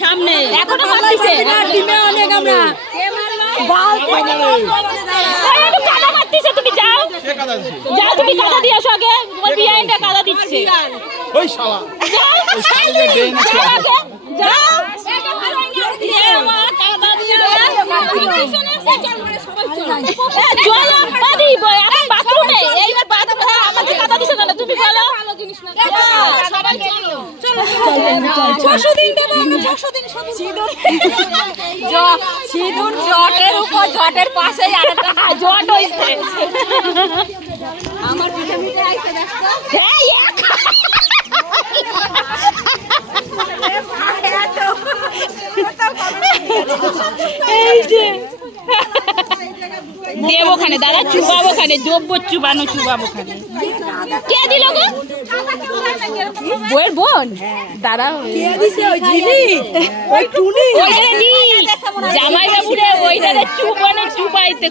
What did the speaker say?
সামনে এখনো মারতিছে টিমে অনেক আমরা কাদা মারতিছে তুমি যাও যাও তুমি কাদা দিয়ে আসো আগে তোমার বিআইনটা কাদা দিচ্ছে ওই শালা যাও যাও বাথরুমে এইবার বাথরুমে আমাকে কাদা দিছে না তুমি বলো সিঁদুর জটের উপর জটের পাশেই আরেকটা জট হইছে আমার পিঠে মিঠে আইছে দেখো এই যে দেব ওখানে দাদা চুবাবো ওখানে দ্রব্য চুবানো চুবাবো ওখানে কে দিল গো বইয়ের বোন দাদা জামাই বাবুরে ওইটা চুবানো চুবাইতে